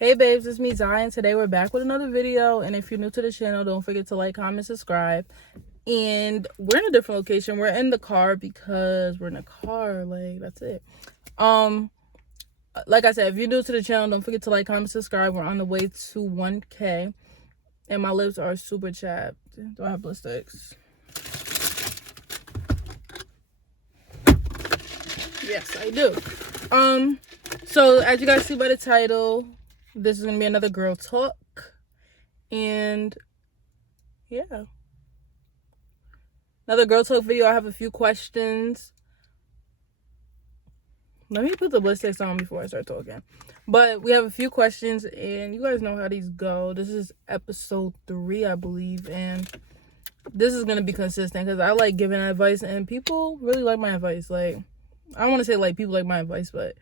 Hey babes, it's me Zy, and today we're back with another video. And if you're new to the channel, don't forget to like, comment, subscribe. And we're in a different location. We're in the car because we're in a car. Like, that's it. Like I said, if you're new to the channel, don't forget to like, comment, subscribe. We're on the way to 1K, and my lips are super chapped. Do I have lipsticks? Yes, I do. So as you guys see by the title, this is gonna be another girl talk, and yeah, another girl talk video. I have a few questions. Let me put the lipsticks on before I start talking. But we have a few questions, and you guys know how these go. This is episode 3, I believe, and this is gonna be consistent because I like giving advice, and people really like my advice. Like, I don't want to say like people like my advice, but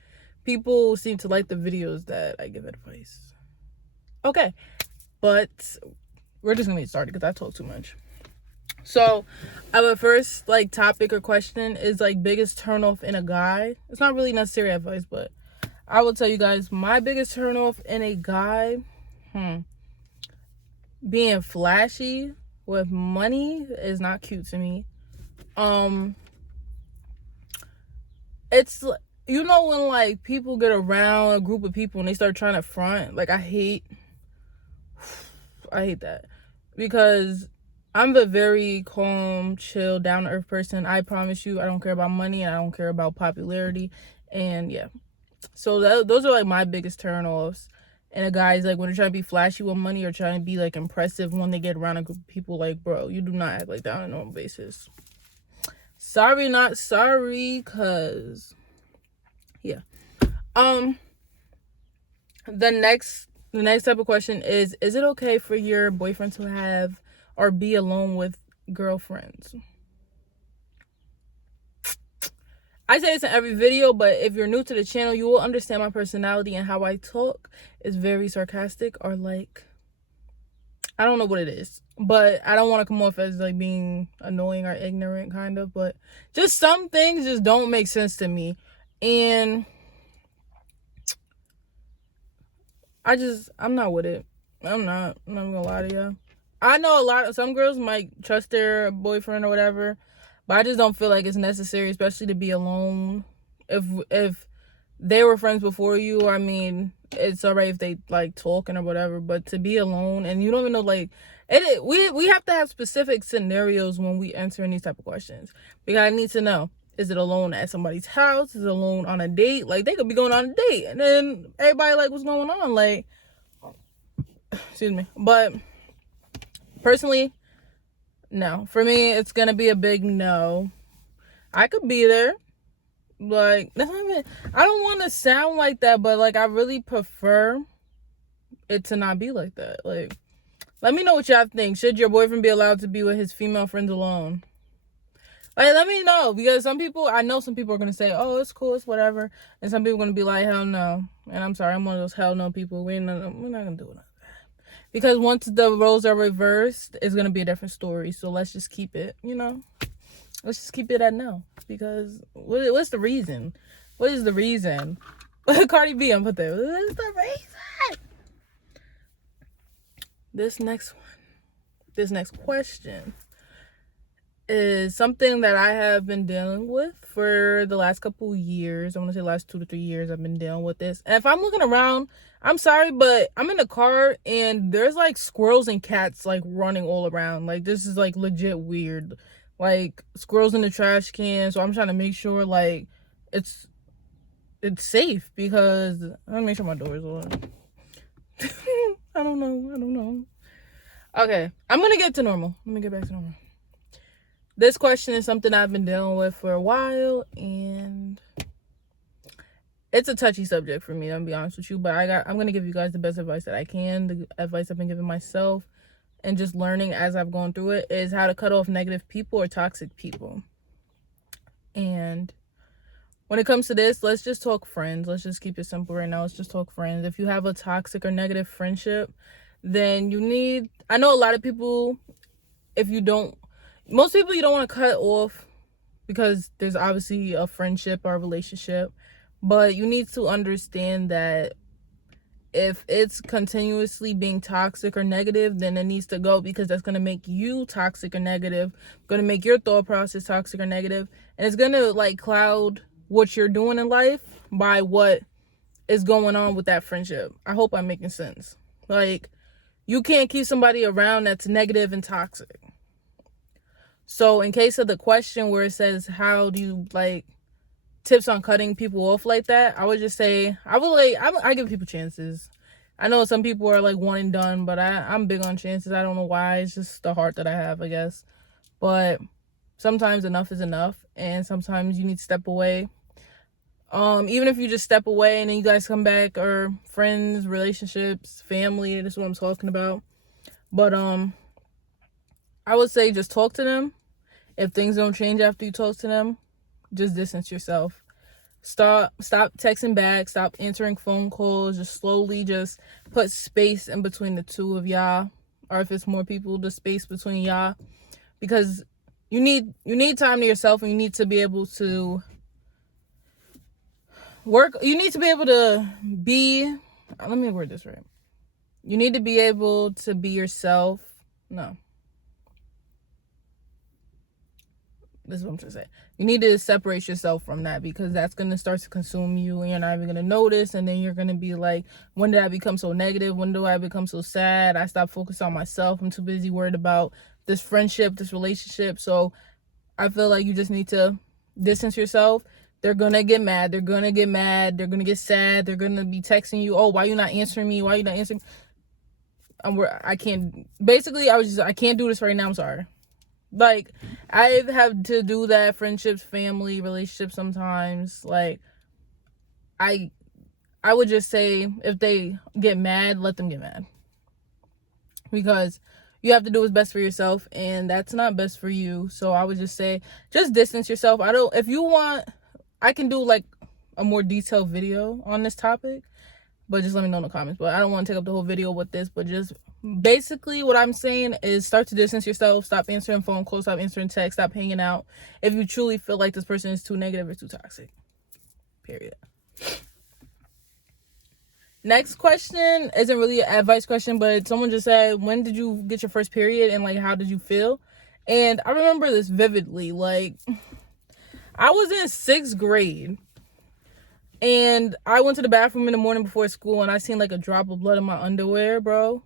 people seem to like the videos that I give advice. Okay, but we're just gonna get started because I talk too much. So our first like topic or question is like biggest turnoff in a guy. It's not really necessary advice, but I will tell you guys my biggest turnoff in a guy, being flashy with money is not cute to me. It's, you know, when like people get around a group of people and they start trying to front, like I hate that, because I'm a very calm, chill, down to earth person. I promise you, I don't care about money and I don't care about popularity. And yeah, so those are like my biggest turnoffs. And a guy's like when they're trying to be flashy with money or trying to be like impressive when they get around a group of people, like, bro, you do not act like that on a normal basis. Sorry, not sorry, cause yeah. The next type of question is it okay for your boyfriend to have or be alone with girlfriends? I say this in every video, but if you're new to the channel, you will understand my personality and how I talk is very sarcastic, or like, I don't know what it is, but I don't want to come off as like being annoying or ignorant kind of, but just some things just don't make sense to me. And I'm not with it. I'm not gonna lie to you. I know some girls might trust their boyfriend or whatever, but I just don't feel like it's necessary, especially to be alone. If they were friends before you, I mean, it's alright if they like talking or whatever, but to be alone and you don't even know, like, we have to have specific scenarios when we enter in these type of questions, because I need to know, is it alone at somebody's house? Is it alone on a date? Like, they could be going on a date and then everybody like, what's going on? Like, excuse me. But personally, no. For me, it's gonna be a big no. I could be there. Like, that's not even, I don't want to sound like that, but like, I really prefer it to not be like that. Like, let me know what y'all think. Should your boyfriend be allowed to be with his female friends alone? Like, let me know, because I know some people are going to say, oh, it's cool, it's whatever. And some people are going to be like, hell no. And I'm sorry, I'm one of those hell no people. We're not going to do it. Because once the roles are reversed, it's going to be a different story. So let's just keep it, let's just keep it at no. Because what's the reason? What is the reason? Cardi B, I'm put there. What is the reason? This next question is something that I have been dealing with for the last couple years. I want to say last 2 to 3 years I've been dealing with this. And if I'm looking around, I'm sorry, but I'm in the car and there's like squirrels and cats like running all around. Like, this is like legit weird. Like, squirrels in the trash can. So I'm trying to make sure like it's safe, because I want to make sure my door is on. I don't know. Okay, I'm gonna get to normal. Let me get back to normal. This question is something I've been dealing with for a while, and it's a touchy subject for me, I'm be honest with you, but I'm going to give you guys the best advice that I can. The advice I've been giving myself and just learning as I've gone through it is how to cut off negative people or toxic people. And when it comes to this, let's just talk friends. Let's just keep it simple right now. Let's just talk friends. If you have a toxic or negative friendship, then I know a lot of people, most people you don't want to cut off because there's obviously a friendship or a relationship, but you need to understand that if it's continuously being toxic or negative, then it needs to go, because that's going to make you toxic or negative, going to make your thought process toxic or negative, and it's going to like cloud what you're doing in life by what is going on with that friendship. I hope I'm making sense. Like, you can't keep somebody around that's negative and toxic. So in case of the question where it says, how do you like tips on cutting people off like that, I would just say, I give people chances. I know some people are like one and done, but I'm big on chances. I don't know why. It's just the heart that I have, I guess. But sometimes enough is enough, and sometimes you need to step away. Even if you just step away and then you guys come back, or friends, relationships, family, this is what I'm talking about. But I would say just talk to them. If things don't change after you talk to them, just distance yourself. Stop texting back, stop answering phone calls, just slowly just put space in between the two of y'all, or if it's more people, the space between y'all, because you need time to yourself, and you need to be able to work. You need to be able to be, let me word this right. You need to be able to be yourself. No. This is what I'm trying to say. You need to separate yourself from that, because that's going to start to consume you, and you're not even going to notice. And then you're going to be like, when did I become so negative? When do I become so sad? I stopped focusing on myself. I'm too busy worried about this friendship, this relationship. So I feel like you just need to distance yourself. They're going to get mad. They're going to get mad. They're going to get sad. They're going to be texting you, oh, why you not answering me? Why you not answering me? I can't. Basically, I can't do this right now. I'm sorry. Like, I've had to do that, friendships, family, relationships sometimes. Like, I would just say, if they get mad, let them get mad. Because you have to do what's best for yourself, and that's not best for you. So I would just say, just distance yourself. If you want, I can do like a more detailed video on this topic, but just let me know in the comments. But I don't want to take up the whole video with this, but just basically what I'm saying is, start to distance yourself. Stop answering phone calls, stop answering texts, stop hanging out if you truly feel like this person is too negative or too toxic. Period. Next question isn't really an advice question, but someone just said, when did you get your first period, and like, how did you feel? And I remember this vividly. Like, I was in 6th grade, and I went to the bathroom in the morning before school, and I seen like a drop of blood in my underwear, bro.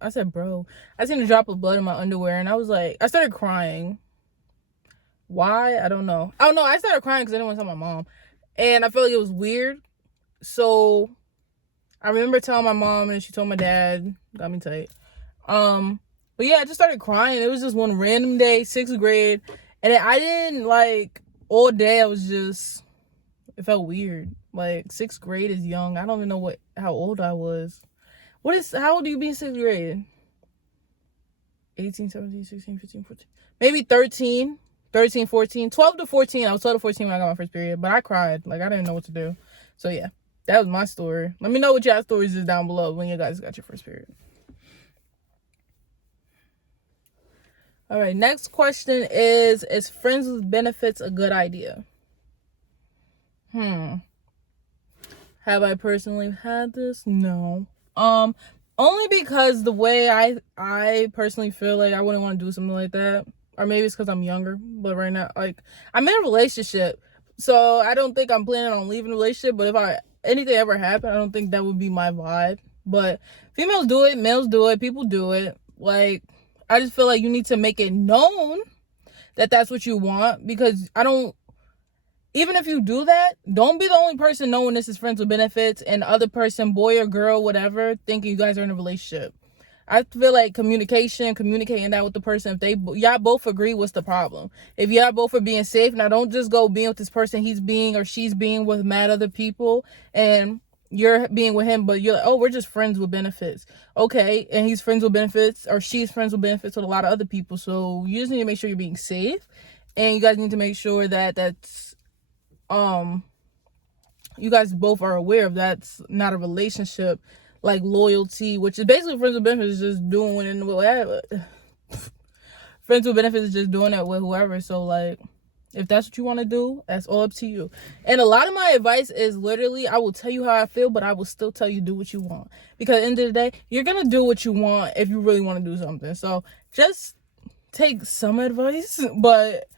I said, bro. I seen a drop of blood in my underwear, and I was like, I started crying. Why? I don't know. Oh, no, I started crying because I didn't want to tell my mom. And I felt like it was weird. So I remember telling my mom, and she told my dad. Got me tight. But yeah, I just started crying. It was just one random day, 6th grade. And I didn't, like, all day I was just, it felt weird. Like, 6th grade is young. I don't even know how old I was. How old do you be in 6th grade? 18, 17, 16, 15, 14. Maybe 13, 14. 12 to 14. I was 12 to 14 when I got my first period. But I cried. Like, I didn't know what to do. So, yeah. That was my story. Let me know what y'all stories is down below when you guys got your first period. All right. Next question is friends with benefits a good idea? Have I personally had this? No. Only because the way I personally feel like I wouldn't want to do something like that. Or maybe it's because I'm younger. But right now, like, I'm in a relationship. So I don't think I'm planning on leaving the relationship. But if anything ever happened, I don't think that would be my vibe. But females do it. Males do it. People do it. Like, I just feel like you need to make it known that that's what you want. Because even if you do that, don't be the only person knowing this is friends with benefits and the other person, boy or girl, whatever, thinking you guys are in a relationship. I feel like communicating that with the person. If y'all both agree, what's the problem? If y'all both are being safe, now don't just go being with this person, he's being or she's being with mad other people, and you're being with him, but you're like, oh, we're just friends with benefits. Okay, and he's friends with benefits, or she's friends with benefits with a lot of other people. So you just need to make sure you're being safe, and you guys need to make sure that that's you guys both are aware of that's not a relationship, like loyalty, which is basically friends with benefits is just doing it whatever. Friends with benefits is just doing it with whoever. So like, If that's what you want to do, that's all up to you. And a lot of my advice is literally, I will tell you how I feel, but I will still tell you do what you want. Because at the end of the day, you're going to do what you want if you really want to do something. So just take some advice, but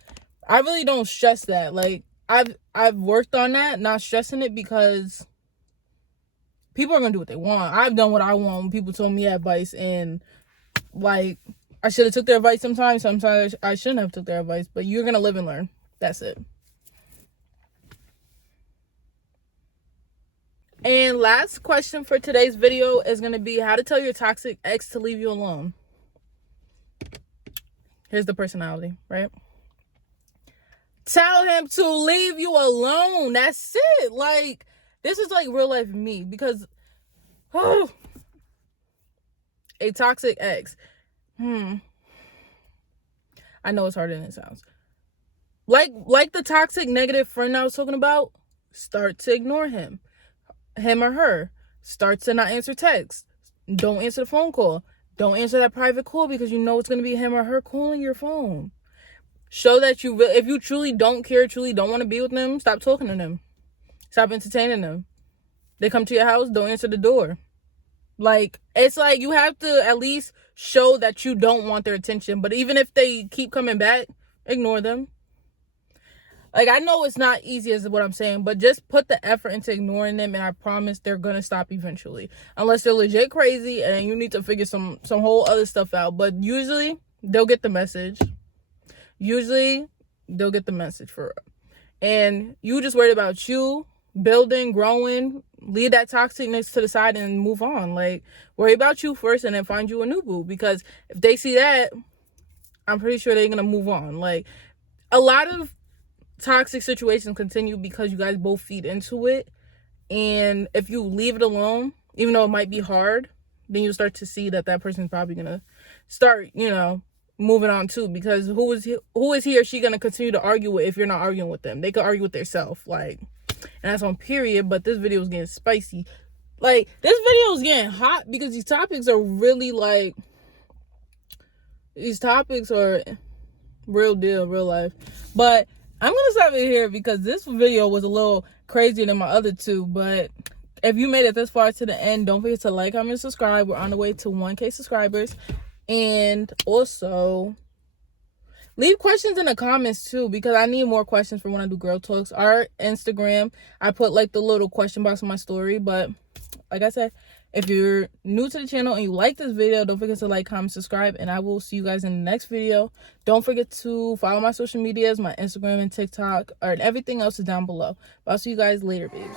I really don't stress that. Like, I've worked on that, not stressing it, because people are going to do what they want. I've done what I want when people told me advice, and like, I should have took their advice sometimes I shouldn't have took their advice, but you're going to live and learn. That's it. And last question for today's video is going to be how to tell your toxic ex to leave you alone. Here's the personality, right? Tell him to leave you alone. That's it. Like, this is like real life me, because a toxic ex. I know it's harder than it sounds. Like the toxic negative friend I was talking about, start to ignore him or her. Start to not answer texts. Don't answer the phone call. Don't answer that private call, because you know it's going to be him or her calling your phone. Show that if you truly don't care, truly don't want to be with them, stop talking to them. Stop entertaining them. They come to your house, don't answer the door. Like, it's like you have to at least show that you don't want their attention. But even if they keep coming back, ignore them. Like, I know it's not easy as what I'm saying, but just put the effort into ignoring them, and I promise they're going to stop eventually. Unless they're legit crazy and you need to figure some whole other stuff out. But usually, they'll get the message. Usually, they'll get the message for real. And you just worried about you, building, growing. Leave that toxicness to the side and move on. Like, worry about you first and then find you a new boo. Because if they see that, I'm pretty sure they're going to move on. Like, a lot of toxic situations continue because you guys both feed into it. And if you leave it alone, even though it might be hard, then you'll start to see that person's probably going to start, moving on too. Because who is he or she going to continue to argue with if you're not arguing with them? They could argue with themselves. Like, and that's on period. But this video is getting spicy. Like, this video is getting hot because these topics are really like, these topics are real deal, real life. But I'm going to stop it here because this video was a little crazier than my other two. But if you made it this far to the end, don't forget to like, comment, subscribe. We're on the way to 1K subscribers. And also, leave questions in the comments too, because I need more questions for when I do girl talks. Our Instagram, I put like the little question box in my story. But like I said, if you're new to the channel and you like this video, don't forget to like, comment, subscribe, and I will see you guys in the next video. Don't forget to follow my social medias, my Instagram and TikTok, and everything else is down below. But I'll see you guys later, babes.